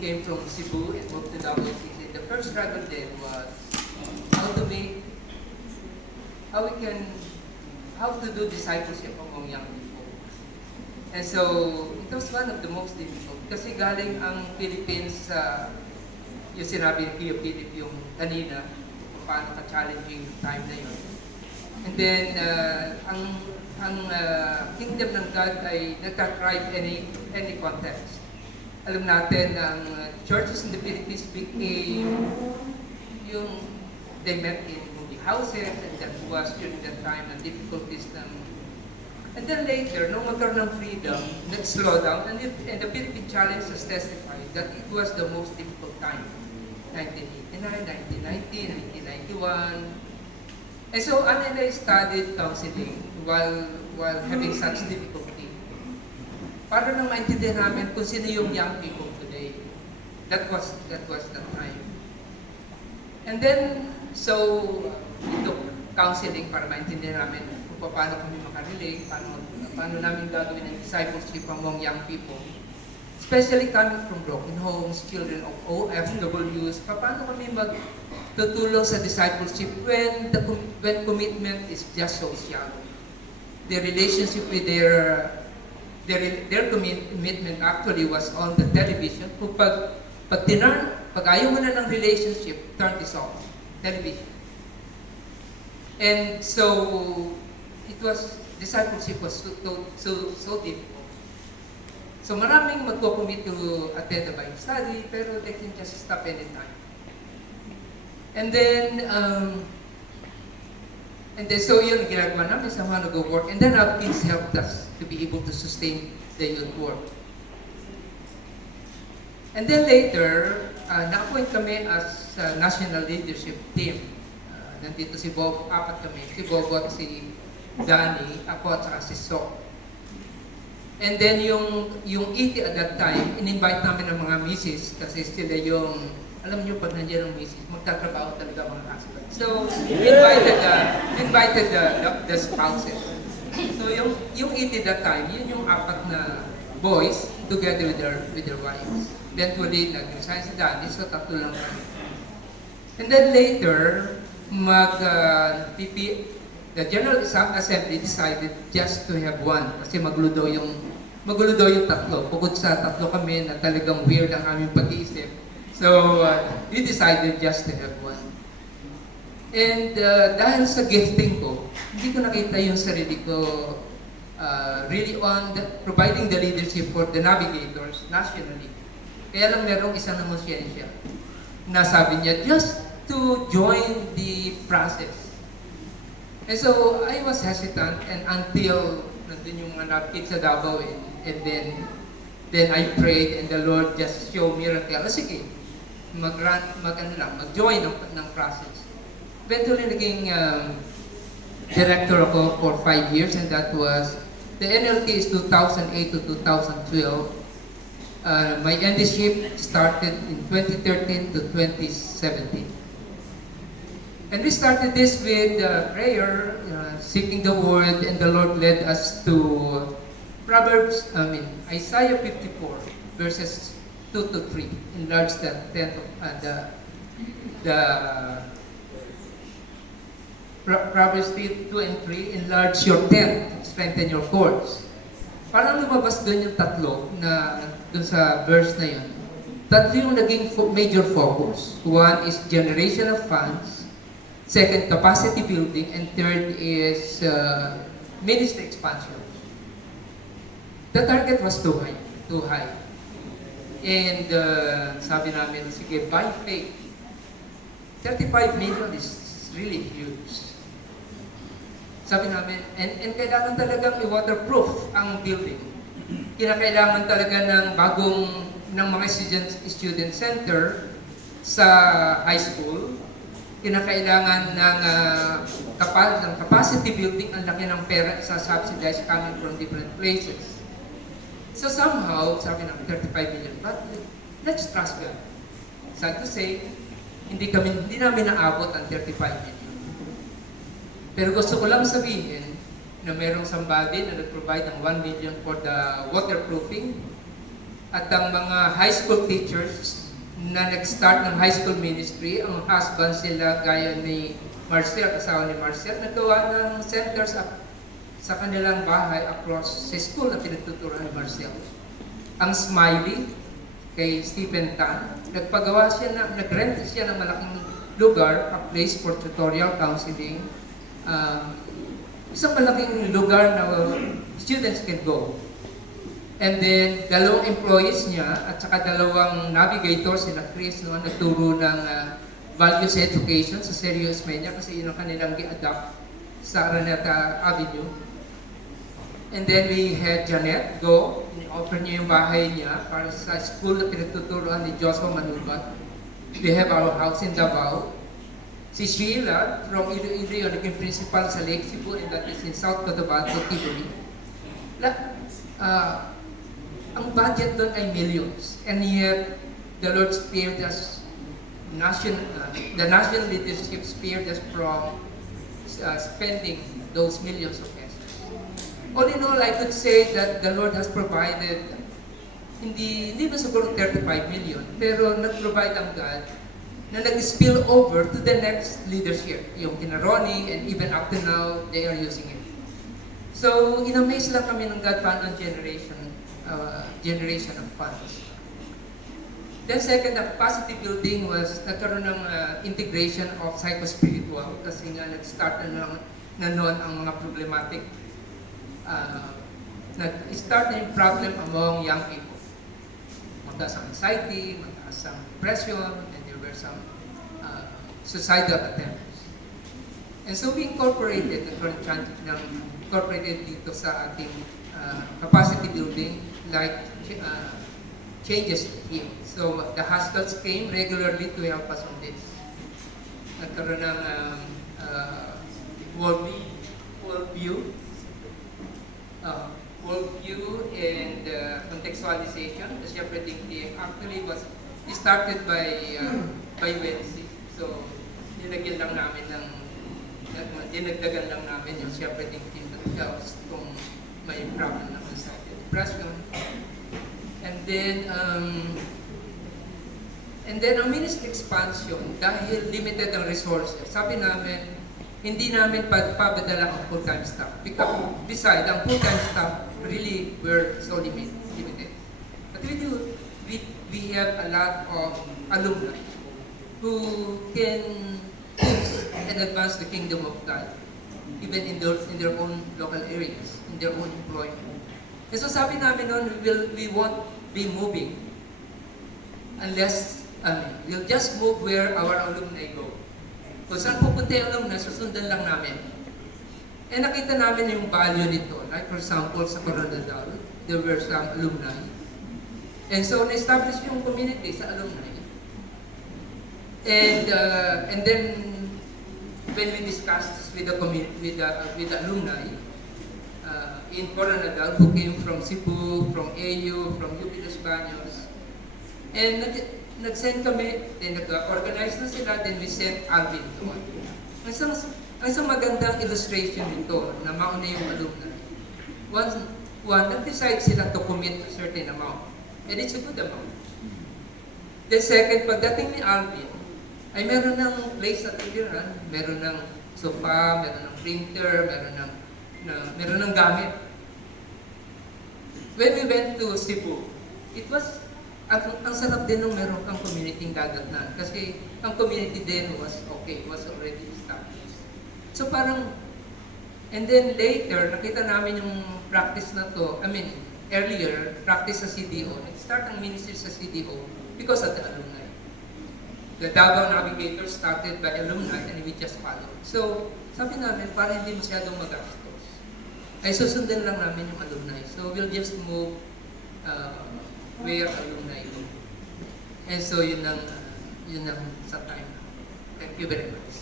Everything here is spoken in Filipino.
came from Cebu and moved to Davao City. The first struggle then was how to make, how we can, how to do discipleship among young people. And so, it was one of the most difficult. Kasi galing ang Philippines sa, yung sinabi ni Kuya Philip yung kanina, kung paano ka-challenging yung time na yun. And then, ang kingdom ng God ay nagka-thrive any context. Alam natin, ang churches in the Philippines became yung they met in movie houses, and that was during that time ng difficulties ng. And then later, nung magkaroon ng freedom, nag-slow down, and the Philippine Challenge has testified that it was the most difficult time. 1989, 1990, 1991. And so, Anna and I studied counseling while having such difficulty. Para nang maintindihan namin kung sino yung young people today. That was the time. And then, so, we took counseling para maintindihan namin kung paano kami makarelate, paano namin gagawin ang discipleship among young people. Especially coming from broken homes, children of OFWs, paano kami magtutulong sa discipleship when commitment is just so shallow. The relationship with their commitment actually was on the television. Kung pag ayaw mo na ng relationship, turn this off. Television. And so, discipleship was so difficult. So maraming magko-commit to attend the Bible study, pero they can just stop anytime. And then so yun, ginagawa namin sa mga nag-work. And then our kids helped us to be able to sustain the youth work. And then later, na-appoint kami as national leadership team. Nandito si Bob, apat kami. Si Bob at si Danny, ako at saka si Sok. And then yung ET at that time, in-invite namin ang mga misis kasi sila yung, alam niyo pag nandiyan ang misis, magtatrabaho talaga mga husband. So, invited the spouses. So yung ET that time, yun yung apat na boys together with their wives. Eventually, nag-resign si Danny, so tatlo lang kami. And then later, the General Assembly decided just to have one kasi magulo daw yung tatlo. Bukod sa tatlo kami na talagang weird ang aming pag-iisip. So, we decided just to have one. And dahil sa gifting ko, hindi ko nakita yung sarili ko really on providing the leadership for the navigators nationally. Kaya lang merong isang namusyensya na sabi niya, just to join the process. And so, I was hesitant and until nandun yung mga kids sa Davao and then I prayed and the Lord just showed me miracle. Sige, mag-join ng process. Eventually, naging director ako for 5 years and that was, the NLT is 2008 to 2012. My NDship started in 2013 to 2017. And we started this with prayer, seeking the word, and the Lord led us to Isaiah 54, verses 2 to 3. Enlarge Proverbs 2 and 3, enlarge your tent, strengthen your cords. Parang lumabas doon yung tatlo na doon sa verse na yun. Tatlo yung naging major focus. One is generation of funds. Second, capacity building, and third is ministry expansion. The target was too high. And sabi namin, sige, by faith, 35 million is really huge. Sabi namin, and kailangan talagang i-waterproof ang building. Kinakailangan talaga ng mga student center sa high school. Kinakailangan ng capacity building, ang laki ng pera sa subsidized coming from different places. So somehow, sabi namin, 35 million, but let's trust God. Sad to say, hindi namin naabot ang 35 million. Pero gusto ko lang sabihin na mayroong somebody na nag-provide ng 1 million for the waterproofing At ang mga high school teachers na nag-start ng high school ministry, ang husband sila gaya ni Marcel, asawa ni Marcel, nagawa ng centers sa kanilang bahay across sa school na pinagtuturuan ni Marcel. Ang Smiley, kay Stephen Tan, nag-rent siya ng malaking lugar, a place for tutorial counseling, isang malaking lugar na students can go. And then, dalawang employees niya at saka dalawang navigators, sila Chris, no, nagturo ng values education sa Serious Mania kasi yun ang kanilang gi-adapt sa Araneta Avenue. And then we had Janet go, offer niya yung bahay niya para sa school na pinagtuturuan ni Joshua Manubat. We have our house in Davao. Si Sheila from Iloilo, naging principal sa Lake Cebu, and that is in South Cotabato, Tiburi. Ang budget doon ay millions, and yet the Lord spared us, the national leadership spared us from spending those millions of pesos. All in all, I could say that the Lord has provided, hindi ba siguro 35 million, pero nag-provide ang God na nag-spill over to the next leadership, yung kina Ronnie, and even up to now, they are using it. So, in-amaze lang kami ng God paano ang generation of funds. Then second, the capacity building was nagkaroon ng integration of psycho-spiritual kasi nga nag-start na noon ang mga problematic. Nag-start na yung problem among young people. Mataas ang anxiety, mataas ang depression, and there were some suicidal attempts. And so we incorporated dito sa ating capacity building like changes here. So the hospitals came regularly to help us on this. Nagkaroon ng worldview and contextualization. The shepherding team actually was started by Wednesday. So dinagdagan lang namin yung shepherding team that helps kung may problem ng anxiety, depression. And then ang ministry expansion, dahil limited ang resources, sabi namin, hindi namin papadala ang full-time staff. Because besides, ang full-time staff really were so limited. But we have a lot of alumni who can teach and advance the kingdom of God, even in their own local areas, in their own employment. And so sabi namin noon, we won't be moving unless, we'll just move where our alumni go. Kung saan pupunta yung alumni, susundan lang namin. And nakita namin yung value nito. Like for example, sa Coronadal, there were some alumni. And so, na-establish yung community sa alumni. And then, when we discussed with the alumni in Coronadal, who came from Cebu, from AU, from UP Los Baños, and nag-send kami, then nag-organize na sila, then we sent Alvin doon. Ang isang magandang illustration nito na mauna yung alumni. One, nag-decide sila to commit a certain amount. And it's a good amount. Then second, pagdating ni Alvin, ay meron ng place at titiran, meron ng sofa, meron ng printer, meron ng gamit. When we went to Cebu, it was, ang sarap din nung meron kang community dagatnan kasi ang community din was okay, was already established. So parang, and then later, nakita namin yung practice na to, earlier, practice sa CDO. Nag-start ang ministry sa CDO because of the alumni. The Davao Navigators started by alumni and we just followed. So, sabi namin, para hindi masyadong magastos, ay susundan lang namin yung alumni. So, we'll just move where alumni go. And so, yun ang sa time. Thank you very much.